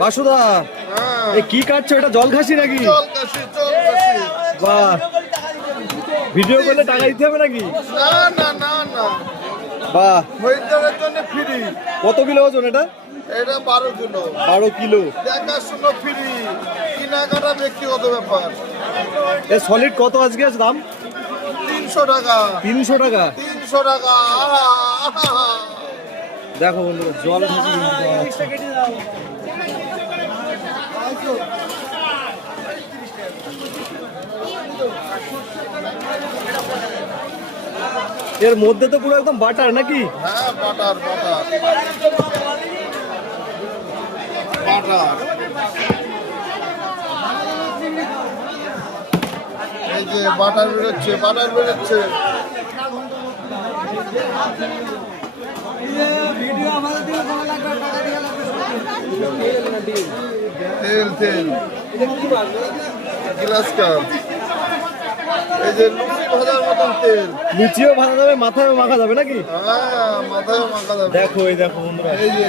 বাসুদা এই কি কাটছো, এটা জল খাসি নাকি? বাহ, ভিডিও করলে টাকা দিতে হবে নাকি? বাহ, ফ্রি। কত কিলো ওজন এটা? এটা 12 কিলো। 12 কিলো। দেখাশুনো ফ্রি, কেনাকাটা ব্যক্তিগত ব্যাপার। এর সলিড কত আজকে আছে দাম? 300 টাকা। 300 টাকা। 300 টাকা। দেখো বন্ধুরা, জল খাসি এর মধ্যে তো পুরো একদম বাটার নাকি? হ্যাঁ, বাটার বাটার বাটার। এই যে বাটার বেরোচ্ছে, বাটার বেরোচ্ছে। তেল তেল গ্লাস কাপ। এই যে লুচি ভাজার মতন তেল। লুচিও ভাজা যাবে, মাথায়ও মাখা যাবে নাকি? হ্যাঁ, মাথায় মাখা যাবে। দেখো এই দেখো বন্ধুরা, এই যে